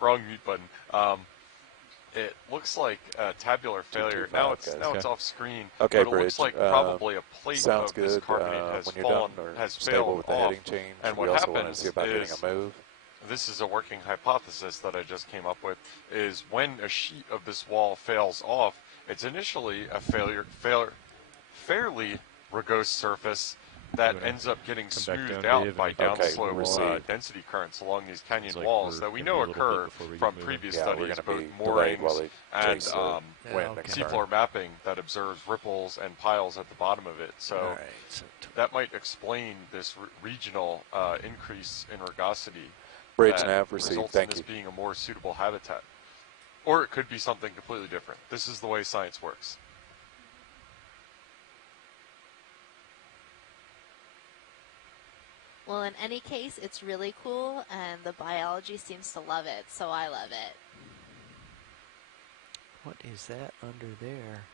Wrong mute button. It looks like tabular failure. 225, Now guys. it's off screen. Okay, but it Bridge. looks like probably a plate Sounds of this good. carbonate has When you're fallen, done or has stable failed with the off. heading change, And we what also want to happens see about getting is, a move. this is a working hypothesis that I just came up with, is when a sheet of this wall fails off, it's initially a fairly rugose surface that ends up getting come back smoothed down, out Dave, by and you can downslope receive. density currents along these canyon It's like walls we're that we gonna be know a little bit occur before we get from moving. previous Yeah, we're studies, going to both be delayed while moorings they and chase the wind and seafloor current. mapping that observes ripples and piles at the bottom of it. So Alright, so that might explain this regional increase in rugosity. Bridge that nav received. results in Thank this you. being a more suitable habitat. Or it could be something completely different. This is the way science works. Well, in any case, it's really cool, and the biology seems to love it, so I love it. what is that under there?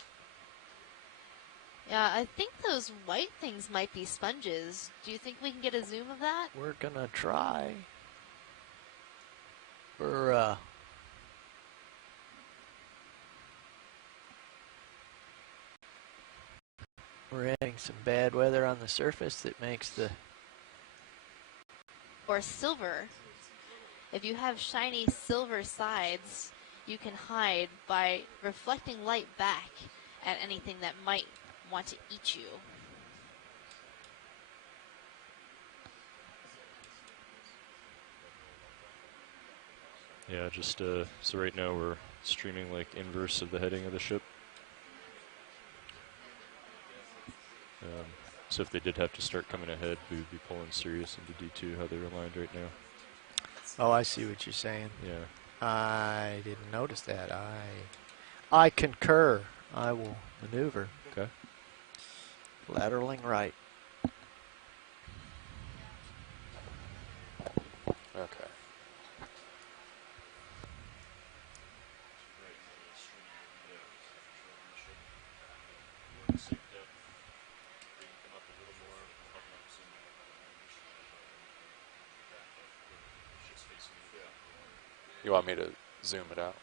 Yeah, I think those white things might be sponges. Do you think we can get a zoom of that? We're gonna try. We're having some bad weather on the surface that makes the Or silver. If you have shiny silver sides, you can hide by reflecting light back at anything that might want to eat you. Yeah, just so right now we're streaming like inverse of the heading of the ship. So if they did have to start coming ahead, we would be pulling Sirius into D2, how they're aligned right now. Oh, I see what you're saying. Yeah. I didn't notice that. I concur. I will maneuver. Okay. Lateraling right. Okay. You want me to zoom it out?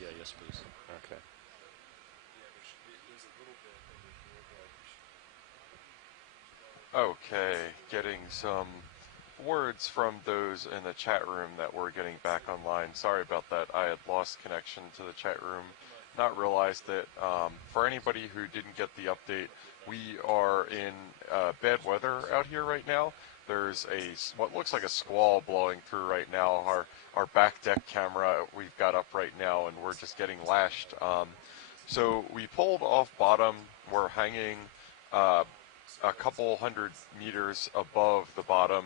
Yeah, yes, please. Okay. Okay, getting some words from those in the chat room that were getting back online. Sorry about that. I had lost connection to the chat room, not realized it. For anybody who didn't get the update, we are in bad weather out here right now. There's what looks like a squall blowing through right now. Our back deck camera we've got up right now, and we're just getting lashed. So we pulled off bottom. We're hanging a couple 100 meters above the bottom,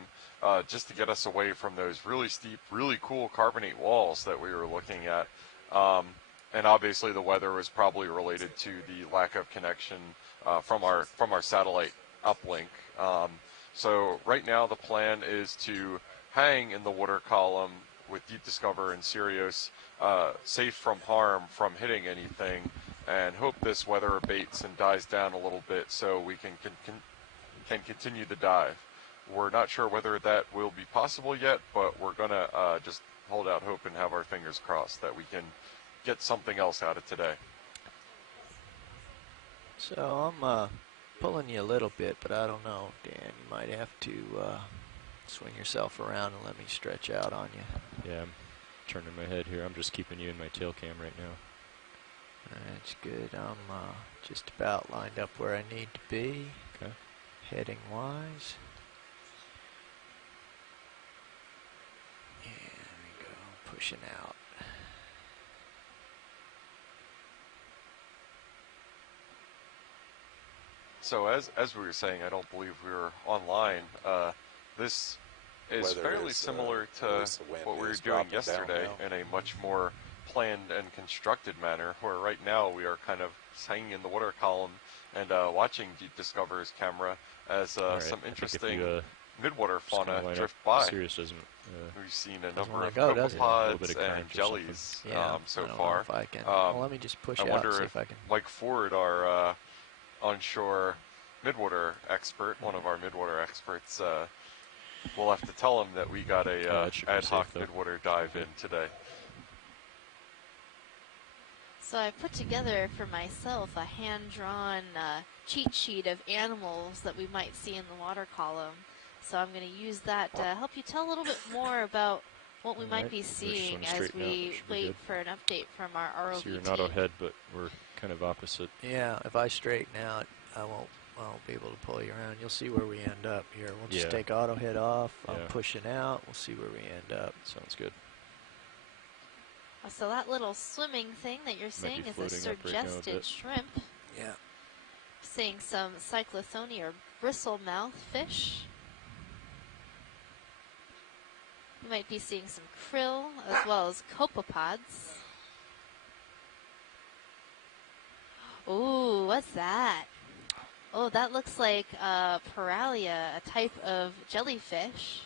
just to get us away from those really steep, really cool carbonate walls that we were looking at. And obviously the weather was probably related to the lack of connection from our satellite uplink. So right now the plan is to hang in the water column with Deep Discover and Sirius, safe from harm from hitting anything, and hope this weather abates and dies down a little bit so we can continue the dive. We're not sure whether that will be possible yet, but we're going to just hold out hope and have our fingers crossed that we can get something else out of today. So I'm pulling you a little bit, but I don't know, Dan. You might have to swing yourself around and let me stretch out on you. Yeah, I'm turning my head here. I'm just keeping you in my tail cam right now. That's good. I'm just about lined up where I need to be. Okay. Heading wise. And there we go. Pushing out. So as we were saying, I don't believe we were online. This is fairly similar to what we were doing yesterday in a much more planned and constructed manner, where right now we are kind of hanging in the water column and watching Deep Discover's camera as some interesting midwater fauna drift by. Sirius doesn't, we've seen a number of go, copepods and jellies so far. If I can. Well, let me just push out and see if I can. Mike Ford, our onshore midwater expert, one of our midwater experts, we'll have to tell him that we got a ad hoc midwater dive in today. So I put together for myself a hand-drawn cheat sheet of animals that we might see in the water column. So I'm going to use that to help you tell a little bit more about what we might be seeing as we wait for an update from our ROV So you're team. not ahead, but we're kind of opposite. Yeah, if I straighten out, I won't be able to pull you around. You'll see where we end up here. We'll just take auto head off. I'm pushing out. We'll see where we end up. Sounds good. So that little swimming thing that you're seeing is a suggested shrimp. Yeah. Seeing some cyclothonia or bristlemouth fish. You might be seeing some krill as well as copepods. Ooh, what's that? Oh, that looks like Paralia, a type of jellyfish.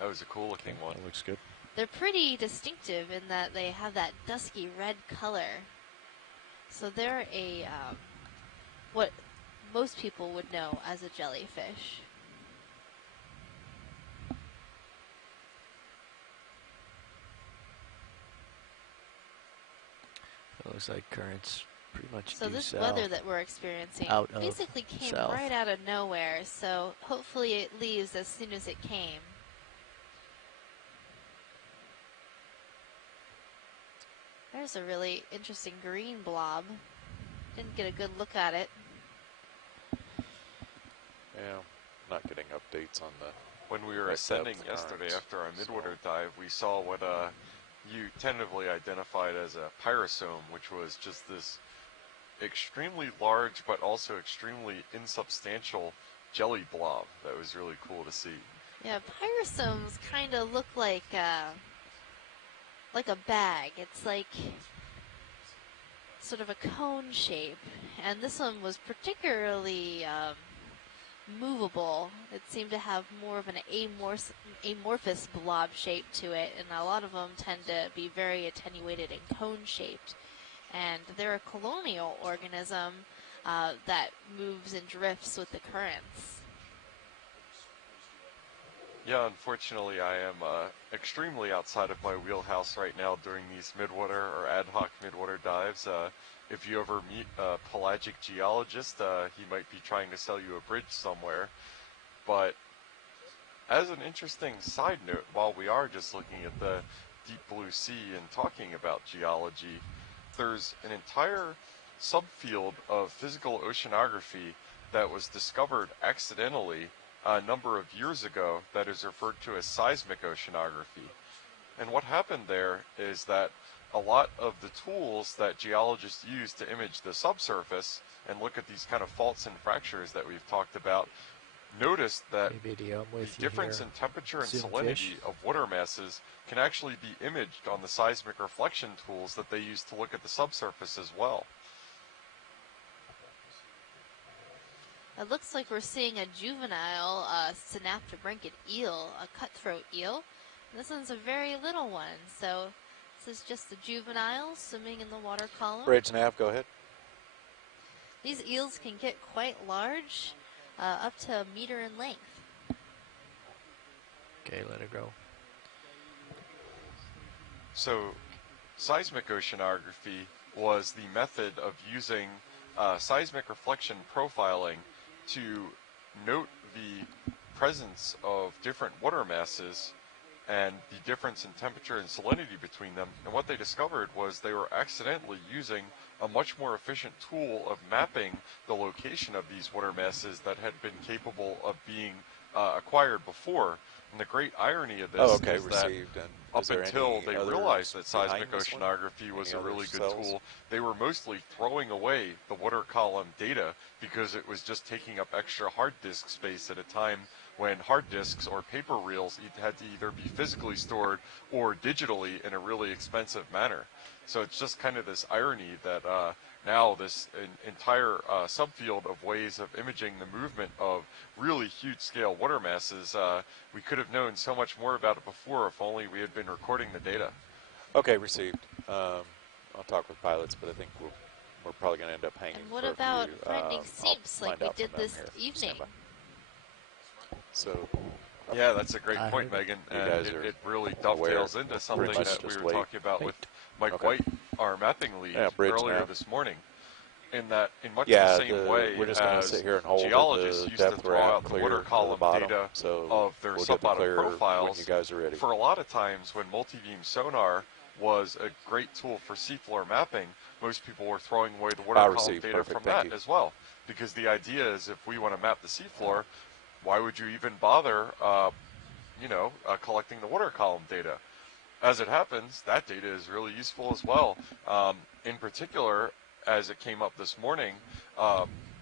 That was a cool looking one. That looks good. They're pretty distinctive in that they have that dusky red color. So they're a what most people would know as a jellyfish. It looks like currents pretty much So due this south. weather that we're experiencing basically came right out of nowhere. So hopefully it leaves as soon as it came. There's a really interesting green blob. Didn't get a good look at it. Yeah, not getting updates on the. When we were ascending yesterday after our midwater dive, we saw what you tentatively identified as a pyrosome, which was just this extremely large but also extremely insubstantial jelly blob that was really cool to see. Yeah, pyrosomes kind of look like a bag. It's like sort of a cone shape, and this one was particularly movable. It seemed to have more of an amorphous blob shape to it, and a lot of them tend to be very attenuated and cone-shaped. And they're a colonial organism that moves and drifts with the currents. Yeah, unfortunately I am extremely outside of my wheelhouse right now during these midwater or ad hoc midwater dives. If you ever meet a pelagic geologist, he might be trying to sell you a bridge somewhere. But as an interesting side note, while we are just looking at the deep blue sea and talking about geology, there's an entire subfield of physical oceanography that was discovered accidentally a number of years ago that is referred to as seismic oceanography. And what happened there is that a lot of the tools that geologists use to image the subsurface and look at these kind of faults and fractures that we've talked about noticed that Hey, video, I'm with the you difference here. in temperature and Zoom salinity fish. of water masses can actually be imaged on the seismic reflection tools that they use to look at the subsurface as well. It looks like we're seeing a juvenile synaptobranchid eel, a cutthroat eel. And this one's a very little one, so this is just a juvenile swimming in the water column. Bridge nav, go ahead. These eels can get quite large, up to a meter in length. Okay, let it go. So, seismic oceanography was the method of using seismic reflection profiling to note the presence of different water masses and the difference in temperature and salinity between them. And what they discovered was they were accidentally using a much more efficient tool of mapping the location of these water masses that had been capable of being acquired before. And the great irony of this is that received. And up is there until any they others realized that seismic behind this one? oceanography was Any a really other good cells? tool, they were mostly throwing away the water column data because it was just taking up extra hard disk space at a time when hard disks or paper reels had to either be physically stored or digitally in a really expensive manner. So it's just kind of this irony that now this entire subfield of ways of imaging the movement of really huge scale water masses, we could have known so much more about it before if only we had been recording the data. Okay, received. I'll talk with pilots, but I think we're probably going to end up hanging. And what for a about few. finding I'll seeps like find we out did from them this here. evening? Stand by. So, Yeah, that's a great I point, heard Megan, You and guys are it really aware. dovetails into something Pretty much that we just were wait. talking about with Mike Okay. White, our mapping lead, Yeah, bridge earlier nav. this morning. In that, in much yeah, the same way we're just going to as sit here and hold geologists the used to depth throw we're at out the clear water to the column bottom, data so of their we'll get the subbottom clear profiles, when you guys are ready. for a lot of times when multi-beam sonar was a great tool for seafloor mapping, most people were throwing away the water column received. data Perfect. from Thank that you. as well. Because the idea is if we want to map the seafloor, why would you even bother collecting the water column data? As it happens, that data is really useful as well. In particular, as it came up this morning,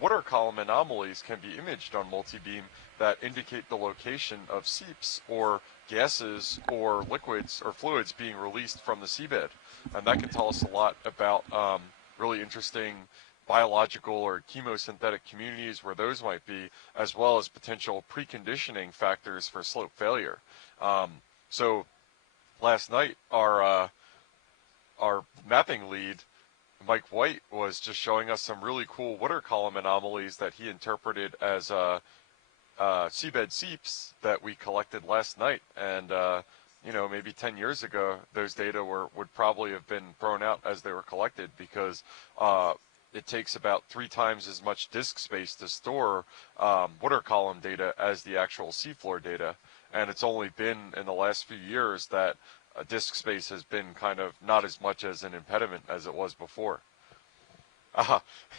water column anomalies can be imaged on multi-beam that indicate the location of seeps or gases or liquids or fluids being released from the seabed. And that can tell us a lot about really interesting biological or chemosynthetic communities where those might be, as well as potential preconditioning factors for slope failure. So last night, our mapping lead, Mike White, was just showing us some really cool water column anomalies that he interpreted as seabed seeps that we collected last night. And maybe 10 years ago, those data would probably have been thrown out as they were collected because it takes about 3 times as much disk space to store water column data as the actual seafloor data. And it's only been in the last few years that disk space has been kind of not as much as an impediment as it was before.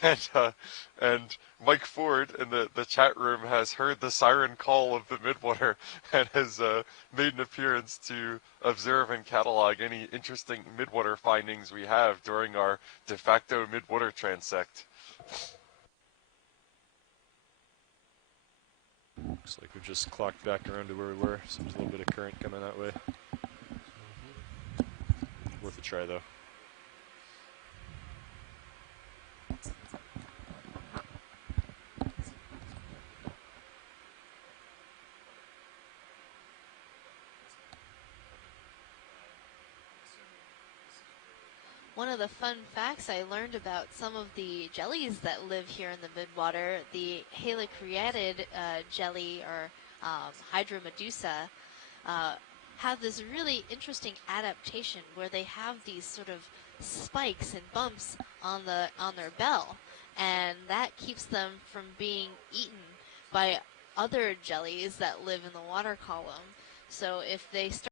And Mike Ford in the chat room has heard the siren call of the midwater and has made an appearance to observe and catalog any interesting midwater findings we have during our de facto midwater transect. Looks like we've just clocked back around to where we were. Seems a little bit of current coming that way. Worth a try, though. One of the fun facts I learned about some of the jellies that live here in the midwater, the halicreatid jelly or hydromedusa, have this really interesting adaptation where they have these sort of spikes and bumps on their bell, and that keeps them from being eaten by other jellies that live in the water column. So if they start